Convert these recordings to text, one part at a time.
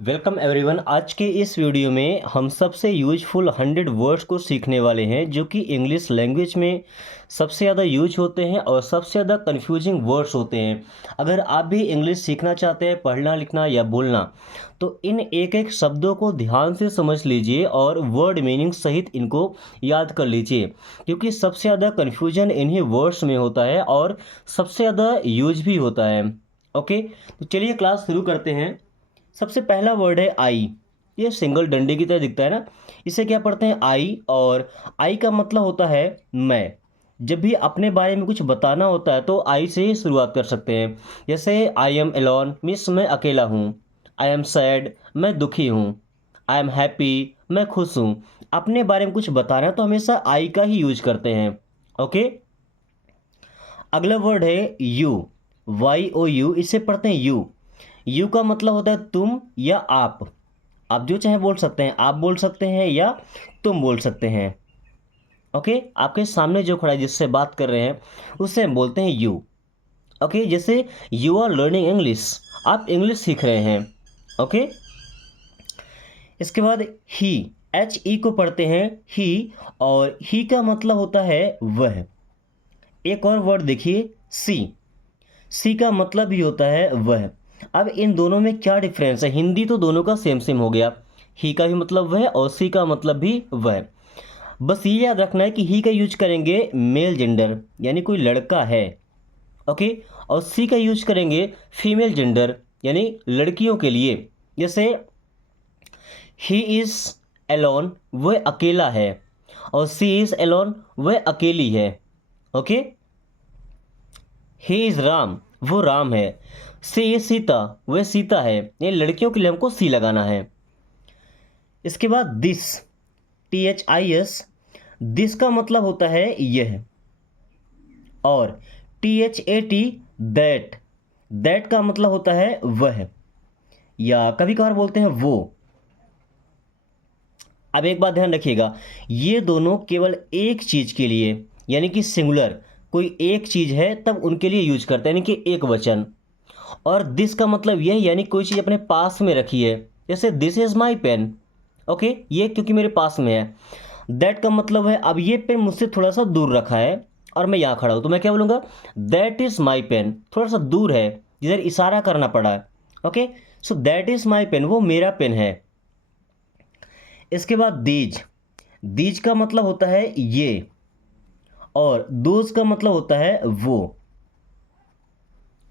Welcome everyone. आज के इस वीडियो में हम सबसे यूजफुल 100 वर्ड्स को सीखने वाले हैं जो कि इंग्लिश लैंग्वेज में सबसे ज़्यादा यूज होते हैं और सबसे ज़्यादा कंफ्यूजिंग वर्ड्स होते हैं। अगर आप भी इंग्लिश सीखना चाहते हैं, पढ़ना लिखना या बोलना, तो इन एक एक शब्दों को ध्यान से समझ लीजिए और वर्ड मीनिंग सहित इनको याद कर लीजिए, क्योंकि सबसे ज़्यादा कन्फ्यूजन इन्हीं वर्ड्स में होता है और सबसे ज़्यादा यूज भी होता है। ओके, तो चलिए क्लास शुरू करते हैं। सबसे पहला वर्ड है आई। ये सिंगल डंडे की तरह दिखता है ना। इसे क्या पढ़ते हैं? आई। और आई का मतलब होता है मैं। जब भी अपने बारे में कुछ बताना होता है तो आई से ही शुरुआत कर सकते हैं। जैसे आई एम एलोन मीन्स मैं अकेला हूँ। आई एम सैड मैं दुखी हूँ। आई एम हैप्पी मैं खुश हूँ। अपने बारे में कुछ बताना है तो हमेशा आई का ही यूज करते हैं। ओके, अगला वर्ड है यू। YOU, इसे पढ़ते हैं यू। यू का मतलब होता है तुम या आप जो चाहे बोल सकते हैं। आप बोल सकते हैं या तुम बोल सकते हैं। ओके, आपके सामने जो खड़ा है, जिससे बात कर रहे हैं, उससे हम बोलते हैं यू। ओके, जैसे यू आर लर्निंग इंग्लिश, आप इंग्लिश सीख रहे हैं। ओके, इसके बाद ही। HE को पढ़ते हैं ही, और ही का मतलब होता है वह। एक और वर्ड देखिए, सी। सी का मतलब भी होता है वह। अब इन दोनों में क्या डिफरेंस है? हिंदी तो दोनों का सेम सेम हो गया। ही का भी मतलब वह और सी का मतलब भी वह। बस ये याद रखना है कि ही का यूज करेंगे मेल जेंडर, यानी कोई लड़का है। ओके, और सी का यूज करेंगे फीमेल जेंडर, यानी लड़कियों के लिए। जैसे ही इज़ एलोन, वह अकेला है, और सी इज़ एलोन, वह अकेली है। ओके, ही इज़ राम, वो राम है। सी इज सीता, वह सीता है। ये लड़कियों के लिए हमको सी लगाना है। इसके बाद दिस, THIS। दिस का मतलब होता है यह। और THAT, दैट। दैट का मतलब होता है वह, या कभी कभार बोलते हैं वो। अब एक बात ध्यान रखिएगा, ये दोनों केवल एक चीज़ के लिए, यानी कि सिंगुलर, कोई एक चीज़ है तब उनके लिए यूज करते हैं, यानी कि एक वचन। और दिस का मतलब यह, यानी कोई चीज़ अपने पास में रखी है। जैसे this is my pen. Okay, ये क्योंकि मेरे पास में है। दैट का मतलब है अब ये पेन मुझसे थोड़ा सा दूर रखा है और मैं यहाँ खड़ा हूँ, तो मैं क्या बोलूँगा? That is my pen. थोड़ा सा दूर है, जिधर इशारा करना पड़ा है। Okay, so that is my pen, वो मेरा पेन है। इसके बाद दीज। दीज का मतलब होता है ये, और दोज का मतलब होता है वो।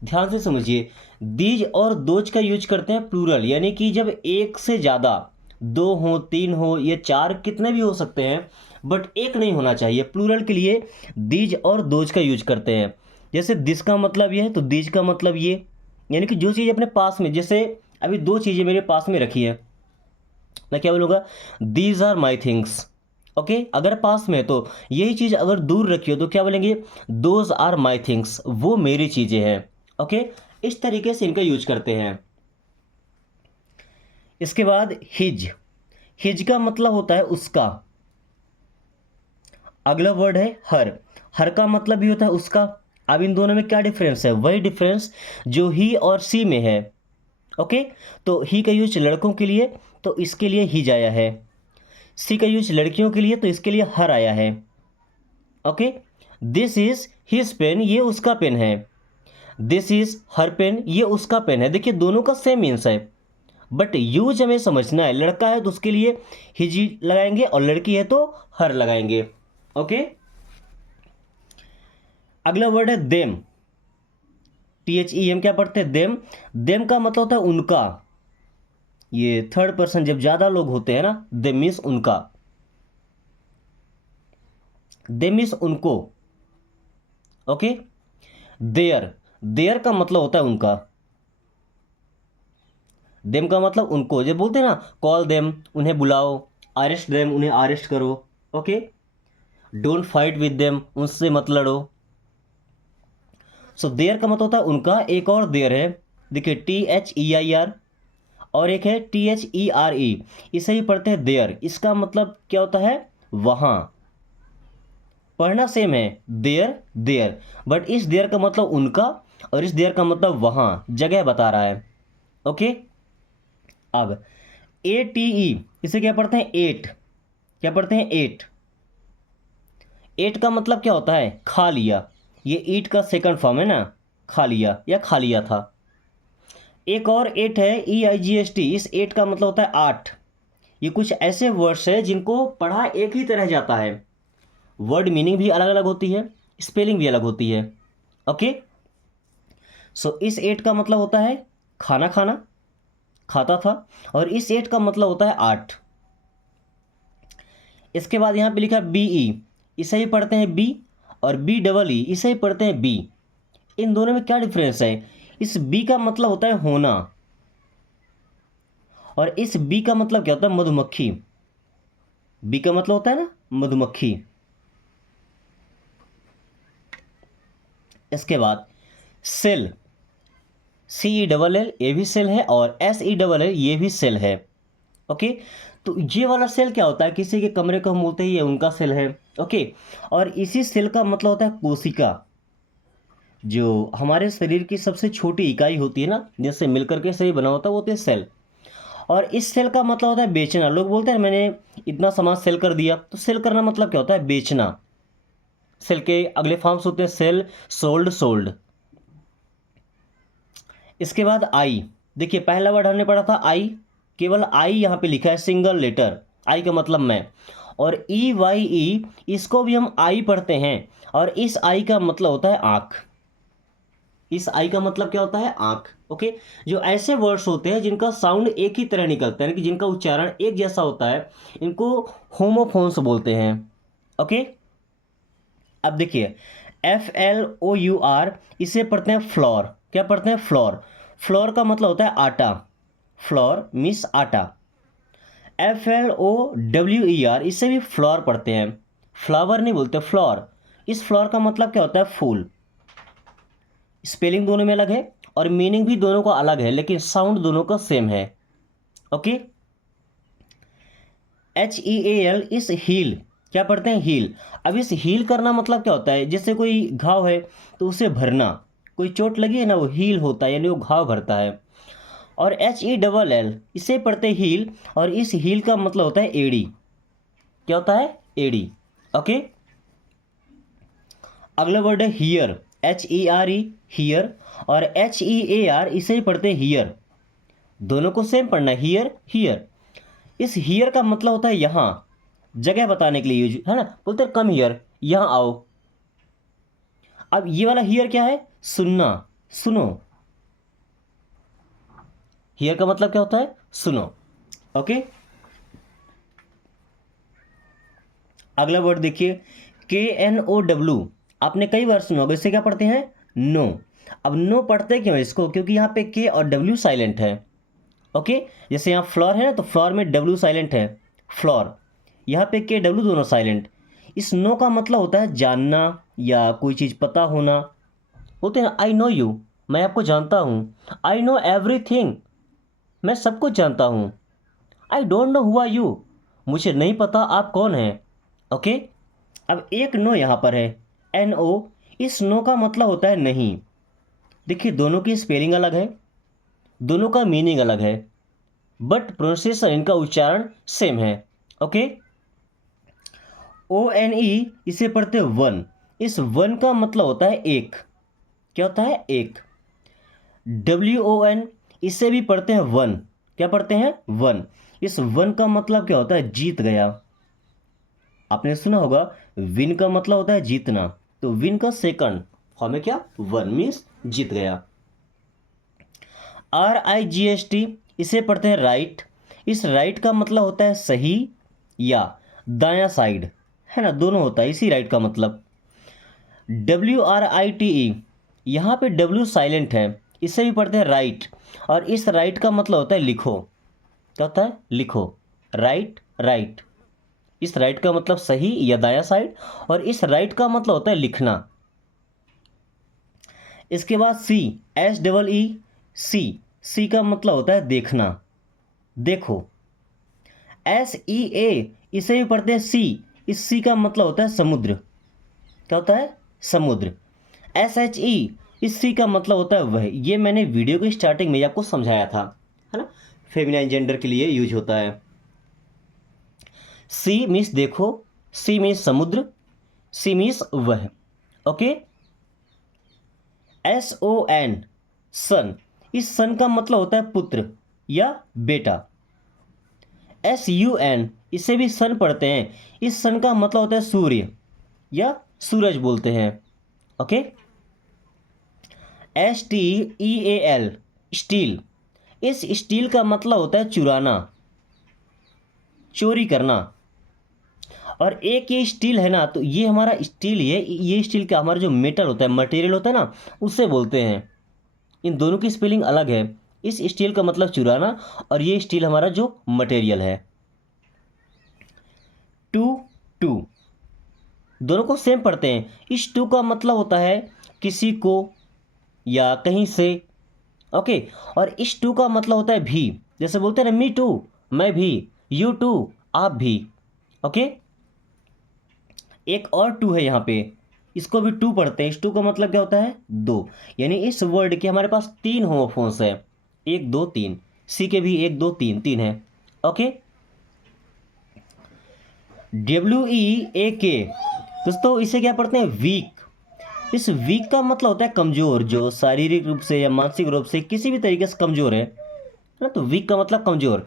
ध्यान से समझिए, दीज और दोज का यूज करते हैं प्लूरल, यानी कि जब एक से ज़्यादा, दो हो, तीन हो, या चार, कितने भी हो सकते हैं, बट एक नहीं होना चाहिए। प्लूरल के लिए दीज और दोज का यूज करते हैं। जैसे दिस का मतलब ये है तो दीज का मतलब ये, यानी कि जो चीज़ अपने पास में, जैसे अभी दो चीज़ें मेरे पास में रखी है, मैं क्या बोलूँगा? These are my things. Okay, अगर पास में है तो, यही चीज़ अगर दूर रखी हो तो क्या बोलेंगे? दोज आर माई थिंग्स, वो मेरी चीज़ें हैं। ओके, इस तरीके से इनका यूज करते हैं। इसके बाद हिज। हिज का मतलब होता है उसका। अगला वर्ड है हर। हर का मतलब भी होता है उसका। अब इन दोनों में क्या डिफरेंस है? वही डिफरेंस जो ही और सी में है। ओके, तो ही का यूज लड़कों के लिए, तो इसके लिए हिज आया है। सी का यूज लड़कियों के लिए, तो इसके लिए हर आया है। Okay, this is his pen, ये उसका पेन है। दिस इज हर पेन, ये उसका पेन है। देखिए दोनों का सेम मीन्स है, बट यूज हमें समझना है। लड़का है तो उसके लिए हिज लगाएंगे, और लड़की है तो हर लगाएंगे। ओके, अगला वर्ड है देम। THEM, क्या पढ़ते हैं? देम। देम का मतलब होता है उनका। ये थर्ड पर्सन, जब ज़्यादा लोग होते हैं ना, दे मीन्स उनका। दे मीन्स उनको। Okay, there. देयर का मतलब होता है उनका। देम का मतलब उनको, जब बोलते हैं ना, कॉल देम, उन्हें बुलाओ। अरेस्ट देम, उन्हें अरेस्ट करो। Okay, don't fight with them, उनसे मत लड़ो। सो देयर का मतलब होता है उनका। एक और देयर है, देखिए THEIR, और एक है THERE। इसे ही पढ़ते हैं देयर। इसका मतलब क्या होता है? वहाँ। पढ़ना सेम है, देयर देयर, बट इस देयर का मतलब उनका, और इस देयर का मतलब वहाँ, जगह बता रहा है। ओके, अब ATE, इसे क्या पढ़ते हैं? एट। क्या पढ़ते हैं? एट। एट का मतलब क्या होता है? खा लिया। ये ईट का सेकंड फॉर्म है ना, खा लिया या खा लिया था। एक और एट है, EIGHT। इस एट का मतलब होता है आठ। ये कुछ ऐसे वर्ड्स है जिनको पढ़ा एक ही तरह जाता है, वर्ड मीनिंग भी अलग अलग होती है, स्पेलिंग भी अलग होती है। ओके, सो इस एट का मतलब होता है खाना खाना, खाता था। और इस एट का मतलब होता है आठ। इसके बाद यहाँ पे लिखा है BE, इसे ही पढ़ते हैं बी। और BEE, इसे ही पढ़ते हैं बी। इन दोनों में क्या डिफरेंस है? इस बी का मतलब होता है होना, और इस बी का मतलब क्या होता है? मधुमक्खी। बी का मतलब होता है ना मधुमक्खी। इसके बाद सेल, CELL, ये भी सेल है, और SELL, ये भी सेल है। ओके, तो ये वाला सेल क्या होता है? किसी के कमरे को हम बोलते हैं ये उनका सेल है। ओके, और इसी सेल का मतलब होता है कोशिका, जो हमारे शरीर की सबसे छोटी इकाई होती है ना, जिससे मिलकर के शरीर बना होता है, वो होती है सेल। और इस सेल का मतलब होता है बेचना। लोग बोलते हैं मैंने इतना सामान सेल कर दिया, तो सेल करना मतलब क्या होता है? बेचना। सेल के अगले फॉर्म्स होते हैं सेल, सोल्ड, सोल्ड। इसके बाद आई, देखिए पहला वर्ड हमने पढ़ा था आई, केवल आई यहाँ पे लिखा है, सिंगल लेटर। आई का मतलब मैं। और EYE, इसको भी हम आई पढ़ते हैं, और इस आई का मतलब होता है आँख। इस आई का मतलब क्या होता है? आँख। ओके, जो ऐसे वर्ड्स होते हैं जिनका साउंड एक ही तरह निकलता है, यानी कि जिनका उच्चारण एक जैसा होता है, इनको होमोफोन्स बोलते हैं। ओके, अब देखिए FLOUR, इसे पढ़ते हैं फ्लोर। क्या पढ़ते हैं? फ्लोर। फ्लोर का मतलब होता है आटा। फ्लोर मीन्स आटा। FLOWER, इसे भी फ्लोर पढ़ते हैं, फ्लावर नहीं बोलते, फ्लोर। इस फ्लोर का मतलब क्या होता है? फूल। स्पेलिंग दोनों में अलग है, और मीनिंग भी दोनों का अलग है, लेकिन साउंड दोनों का सेम है। ओके, HEAL, इस हील। क्या पढ़ते हैं? हील। अब इस हील करना मतलब क्या होता है? जैसे कोई घाव है तो उसे भरना, कोई चोट लगी है ना, वो हील होता है, यानी वो घाव भरता है। और HELL, इसे पढ़ते हैं हील, और इस हील का मतलब होता है एड़ी। क्या होता है? एड़ी। ओके, अगला वर्ड है हियर, HERE, हियर। और HEAR, इसे ही पढ़ते हैं हियर। दोनों को सेम पढ़ना है, हियर, हियर। इस हियर का मतलब होता है यहाँ, जगह बताने के लिए यूज है ना, बोलते हैं कम हियर, यहाँ आओ। अब ये वाला हियर क्या है? सुनना, सुनो। हियर का मतलब क्या होता है? सुनो। ओके, अगला वर्ड देखिए KNOW, आपने कई बार सुना होगा, इसे क्या पढ़ते हैं? नो। अब नो पढ़ते क्यों इसको? क्योंकि यहाँ पे K और W साइलेंट है। ओके, जैसे यहाँ फ्लोर है ना, तो फ्लोर में W साइलेंट है, फ्लोर। यहाँ पे KW दोनों साइलेंट। इस नो का मतलब होता है जानना या कोई चीज़ पता होना। बोलते हैं आई नो यू, मैं आपको जानता हूँ। आई नो एवरीथिंग, मैं सब कुछ जानता हूँ। I don't know who are you, मुझे नहीं पता आप कौन हैं। ओके, अब एक नो यहाँ पर है, NO। इस नो का मतलब होता है नहीं। देखिए दोनों की स्पेलिंग अलग है, दोनों का मीनिंग अलग है, बट प्रोनाउंसिएशन, इनका उच्चारण सेम है। ओके, ONE, इसे पढ़ते हैं वन। इस वन का मतलब होता है एक। क्या होता है? एक। WON, इसे भी पढ़ते हैं वन। क्या पढ़ते हैं? वन। इस वन का मतलब क्या होता है? जीत गया। आपने सुना होगा विन का मतलब होता है जीतना, तो विन का सेकंड फॉर्म है क्या? वन, मीन्स जीत गया। RIGHT, इसे पढ़ते हैं राइट। इस राइट का मतलब होता है सही या दायां साइड, है ना, दोनों होता है इसी राइट का मतलब। WRITE, यहाँ पे W साइलेंट है, इसे भी पढ़ते हैं राइट। और इस राइट का मतलब होता है लिखो। क्या होता है? लिखो। Right, right. इस राइट का मतलब सही या दायां साइड, और इस राइट का मतलब होता है लिखना। इसके बाद SEE, सी का मतलब होता है देखना, देखो। SEA, इसे भी पढ़ते हैं सी। इस सी का मतलब होता है समुद्र। क्या होता है? समुद्र। SHE, इस सी का मतलब होता है वह। ये मैंने वीडियो की स्टार्टिंग में ही आपको समझाया था, है ना। फेमिनाइन जेंडर के लिए यूज होता है। सी मीन्स देखो, सी मीन्स समुद्र, सी मीन्स वह। ओके। SON सन, इस सन का मतलब होता है पुत्र या बेटा। SUN इसे भी सन पढ़ते हैं, इस सन का मतलब होता है सूर्य या सूरज बोलते हैं। ओके। STEAL स्टील, इस स्टील का मतलब होता है चुराना, चोरी करना। और एक ये स्टील है ना, तो ये हमारा स्टील है, ये स्टील का हमारा जो मेटल होता है, मटेरियल होता है ना, उससे बोलते हैं। इन दोनों की स्पेलिंग अलग है। इस स्टील का मतलब चुराना और ये स्टील हमारा जो मटेरियल है। टू टू, दोनों को सेम पढ़ते हैं। इस टू का मतलब होता है किसी को या कहीं से। ओके। और इस टू का मतलब होता है भी, जैसे बोलते हैं ना मी टू, मैं भी, यू टू, आप भी। ओके। एक और टू है यहाँ पे, इसको भी टू पढ़ते हैं। इस टू का मतलब क्या होता है दो, यानी इस वर्ड के हमारे पास तीन होमोफोन्स है, एक दो तीन। सी के भी एक दो तीन, तीन है। ओके। WEAK, दोस्तों इसे क्या पढ़ते हैं वीक। इस वीक का मतलब होता है कमजोर, जो शारीरिक रूप से या मानसिक रूप से किसी भी तरीके से कमजोर है ना, तो वीक का मतलब कमजोर।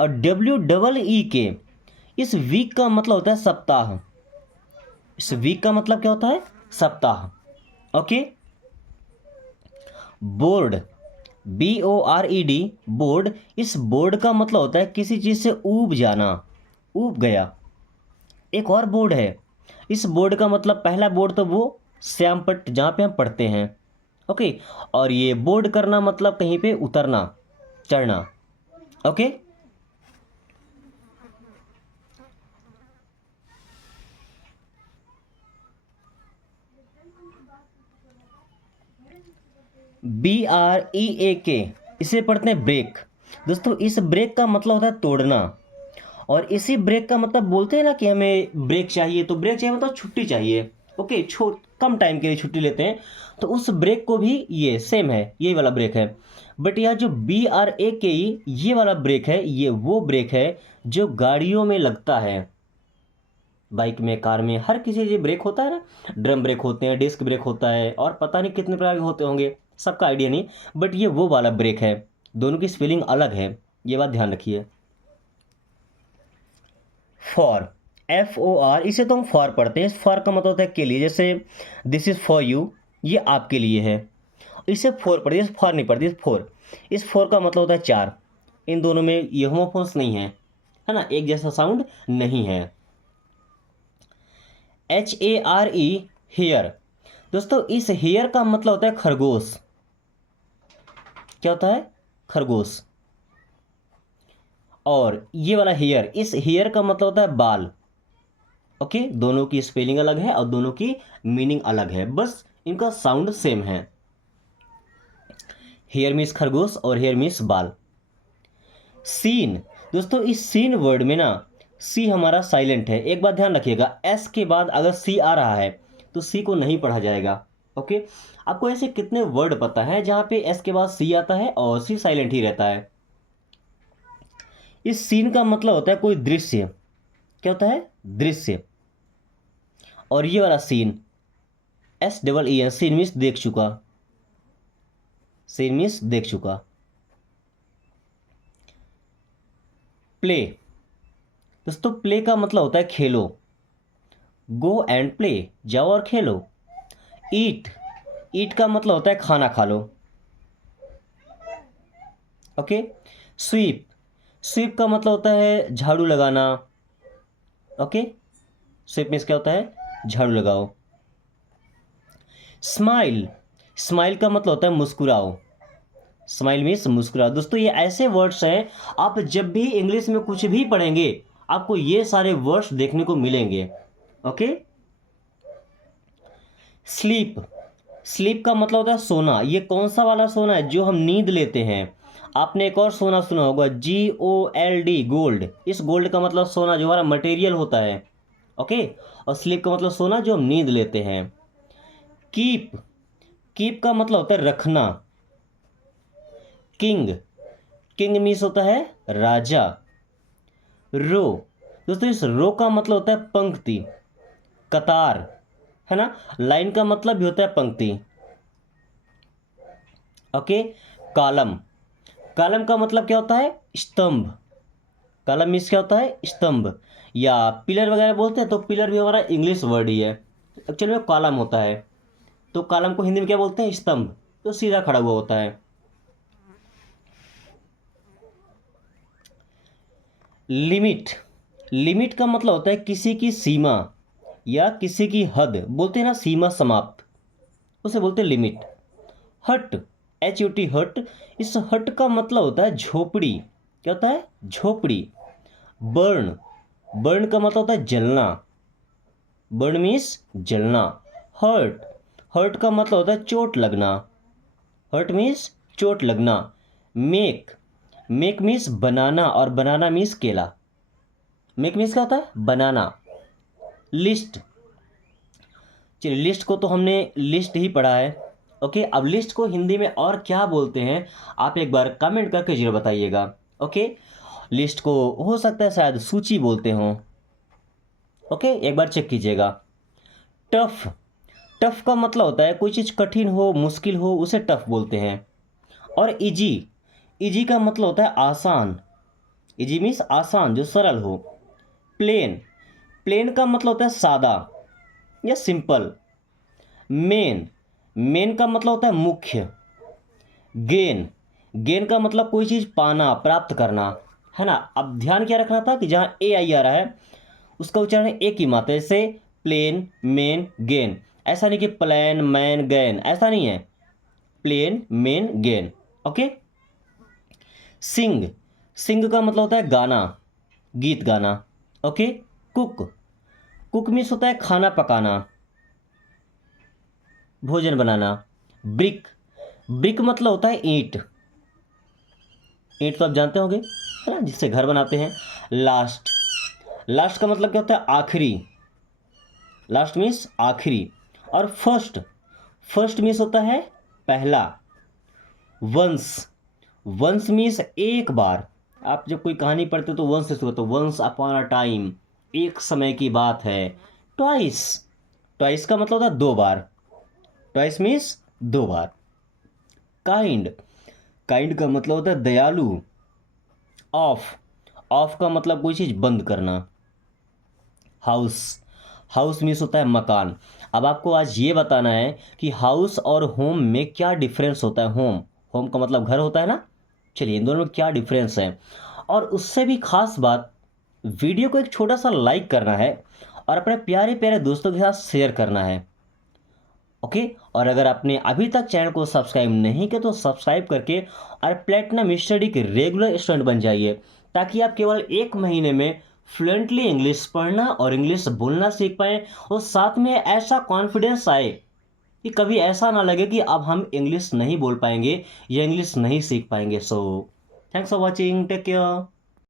और WEEK, इस वीक का मतलब होता है सप्ताह। इस वीक का मतलब क्या होता है सप्ताह। ओके। बोर्ड, BORED बोर्ड, इस बोर्ड का मतलब होता है किसी चीज़ से ऊब जाना, ऊब गया। एक और बोर्ड है, इस बोर्ड का मतलब पहला बोर्ड तो वो श्यामपट्ट जहाँ पे हम पढ़ते हैं। ओके। और ये बोर्ड करना मतलब कहीं पे उतरना, चढ़ना। ओके। BREAK, इसे पढ़ते हैं ब्रेक। दोस्तों इस ब्रेक का मतलब होता है तोड़ना। और इसी ब्रेक का मतलब बोलते हैं ना कि हमें ब्रेक चाहिए, तो ब्रेक चाहिए मतलब छुट्टी चाहिए। ओके। कम टाइम के लिए छुट्टी लेते हैं, तो उस ब्रेक को भी ये सेम है, यही वाला ब्रेक है। बट यह जो BRAK ये वाला ब्रेक है, ये वो ब्रेक है जो गाड़ियों में लगता है, बाइक में, कार में, हर किसी जो ब्रेक होता है ना, ड्रम ब्रेक होते हैं, डिस्क ब्रेक होता है, और पता नहीं कितने प्रकार के होते होंगे, सबका आइडिया नहीं। बट ये वो वाला ब्रेक है, दोनों की स्पेलिंग अलग है, ये बात ध्यान रखिए। फॉर, FOR, इसे तो हम फॉर पढ़ते हैं। फॉर का मतलब होता है के लिए, जैसे दिस इज फॉर यू, ये आपके लिए है। इसे फोर पढ़िए, फॉर नहीं पढ़ती, फोर। इस फोर का मतलब होता है चार। इन दोनों में ये होमोफोन्स नहीं है ना, एक जैसा साउंड नहीं है। HARE हेयर, दोस्तों इस हेयर का मतलब होता है खरगोश। क्या होता है खरगोश। और ये वाला हेयर, इस हेयर का मतलब होता है बाल। ओके। दोनों की स्पेलिंग अलग है और दोनों की मीनिंग अलग है, बस इनका साउंड सेम है। हेयर मीन्स खरगोश और हेयर मीन्स बाल। सीन, दोस्तों इस सीन वर्ड में ना सी हमारा साइलेंट है। एक बात ध्यान रखिएगा, एस के बाद अगर सी आ रहा है तो सी को नहीं पढ़ा जाएगा। ओके। आपको ऐसे कितने वर्ड पता है जहां पे एस के बाद सी आता है और सी साइलेंट ही रहता है। इस सीन का मतलब होता है कोई दृश्य। क्या होता है दृश्य। और ये वाला सीन, SEEN, सीन मीन्स देख चुका, सीन मीन्स देख चुका। प्ले, दोस्तों प्ले का मतलब होता है खेलो, गो एंड प्ले, जाओ और खेलो। ईट, ईट का मतलब होता है खाना खा लो। ओके। स्वीप, स्वीप का मतलब होता है झाड़ू लगाना। ओके। स्वीप मीन्स क्या होता है झाड़ू लगाओ। स्माइल, स्माइल का मतलब होता है मुस्कुराओ, स्माइल मीन्स मुस्कुराओ। दोस्तों ये ऐसे वर्ड्स हैं, आप जब भी इंग्लिश में कुछ भी पढ़ेंगे आपको ये सारे वर्ड्स देखने को मिलेंगे। ओके। स्लीप, स्लीप का मतलब होता है सोना। ये कौन सा वाला सोना है जो हम नींद लेते हैं। आपने एक और सोना सुना होगा, GOLD, गोल्ड। इस गोल्ड का मतलब सोना जो हमारा मटेरियल होता है। ओके। और स्लीप का मतलब सोना जो हम नींद लेते हैं। कीप, कीप का मतलब होता है रखना। किंग, किंग मीन्स होता है राजा। रो, दोस्तों इस रो का मतलब होता है पंक्ति, कतार, है ना। लाइन का मतलब भी होता है पंक्ति। ओके। कॉलम, कॉलम का मतलब क्या होता है? स्तंभ। कॉलम मीन्स क्या होता है? स्तंभ। या पिलर वगैरह बोलते हैं तो पिलर भी हमारा इंग्लिश वर्ड ही है, एक्चुअली में कॉलम होता है। तो कॉलम को हिंदी में क्या बोलते हैं? स्तंभ। तो सीधा खड़ा हुआ होता है। लिमिट, लिमिट का मतलब होता है किसी की सीमा या किसी की हद, बोलते हैं ना सीमा समाप्त, उसे बोलते हैं लिमिट। हट, HUT हट, इस हट का मतलब होता है झोपड़ी। क्या होता है? झोपड़ी। बर्न, बर्न का मतलब होता है जलना, बर्न मीन्स जलना। हर्ट, हर्ट का मतलब होता है चोट लगना, हर्ट मीन्स चोट लगना। मेक, मेक मीन्स बनाना और बनाना मीन्स केला। मेक मीन्स क्या होता है? बनाना। लिस्ट, चलिए लिस्ट को तो हमने लिस्ट ही पढ़ा है। ओके, अब लिस्ट को हिंदी में और क्या बोलते हैं आप एक बार कमेंट करके जरूर बताइएगा। ओके, लिस्ट को हो सकता है शायद सूची बोलते हों। ओके, एक बार चेक कीजिएगा। टफ, टफ का मतलब होता है कोई चीज़ कठिन हो, मुश्किल हो, उसे टफ बोलते हैं। और इजी, इजी का मतलब होता है आसान, इजी मीन्स आसान, जो सरल हो। प्लेन, प्लेन का मतलब होता है सादा या सिंपल। मेन, मेन का मतलब होता है मुख्य। गेन, गेन का मतलब कोई चीज़ पाना, प्राप्त करना, है ना। अब ध्यान क्या रखना था कि जहाँ AI आ रहा है उसका उच्चारण एक ही मात्रा, जैसे प्लेन, मेन, गेन। ऐसा नहीं कि प्लेन, मैन, गैन, ऐसा नहीं है। Plain, main, gain. Okay. Sing, sing का मतलब होता है गाना, गीत गाना। ओके। कुक, कुक मीन्स होता है खाना पकाना, भोजन बनाना। ब्रिक, ब्रिक मतलब होता है ईंट, ईंट तो आप जानते होंगे, है ना, जिससे घर बनाते हैं। लास्ट, लास्ट का मतलब क्या होता है? आखिरी, लास्ट मीन्स आखिरी। और फर्स्ट, फर्स्ट मीन्स होता है पहला। वंस, वंस मीन्स एक बार। आप जब कोई कहानी पढ़ते हो तो वंस से शुरू होता है, वंस अपॉन अ टाइम, एक समय की बात है। ट्वाइस, ट्वाइस का मतलब होता है दो बार, ट्वाइस मीन्स दो बार। काइंड, काइंड का मतलब होता है दयालु। ऑफ, ऑफ का मतलब कोई चीज़ बंद करना। हाउस, हाउस मीन्स होता है मकान। अब आपको आज ये बताना है कि हाउस और होम में क्या डिफरेंस होता है। होम, होम का मतलब घर होता है ना। चलिए इन दोनों में क्या डिफरेंस है, और उससे भी खास बात, वीडियो को एक छोटा सा लाइक करना है और अपने प्यारे प्यारे दोस्तों के साथ शेयर करना है। ओके। और अगर आपने अभी तक चैनल को सब्सक्राइब नहीं किया तो सब्सक्राइब करके और प्लेटिनम स्टडी के रेगुलर स्टूडेंट बन जाइए, ताकि आप केवल एक महीने में फ्लुएंटली इंग्लिश पढ़ना और इंग्लिश बोलना सीख पाएँ, और साथ में ऐसा कॉन्फिडेंस आए कि कभी ऐसा ना लगे कि अब हम इंग्लिश नहीं बोल पाएंगे या इंग्लिश नहीं सीख पाएंगे। So thanks for watching, take care.